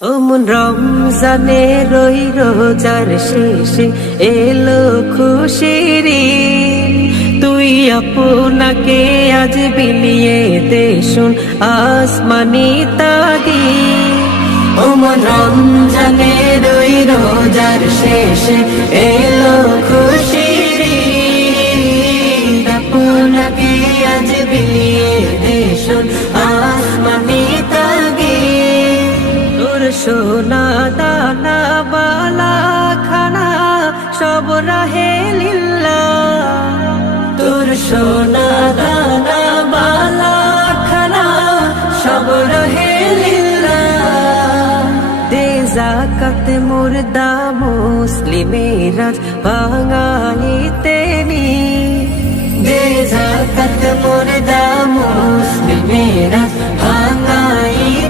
ওমন রমজানে রই রোজার শেষে এলো খুশির ঈদ। তুই আপনাকে আজ বিলিয়ে দে শুন আসমানি তাগীদ। ওমন রমজানে রই রোজার শেষে এলো খুশির ঈদ। আপনাকে আজ বিলিয়ে দে শুন আসমানি তাগীদ। তোর সোনা দানা বালা খানা সব রাহে লিল্লাহ। তোর সোনা দানা বালা খানা সব রাহে লিল্লাহ। দে যাকাত মুর্দা মুসলিমেরা ভাঙাইতে নি। দে যাকাত মুর্দা মুসলিমেরা ভাঙাইতে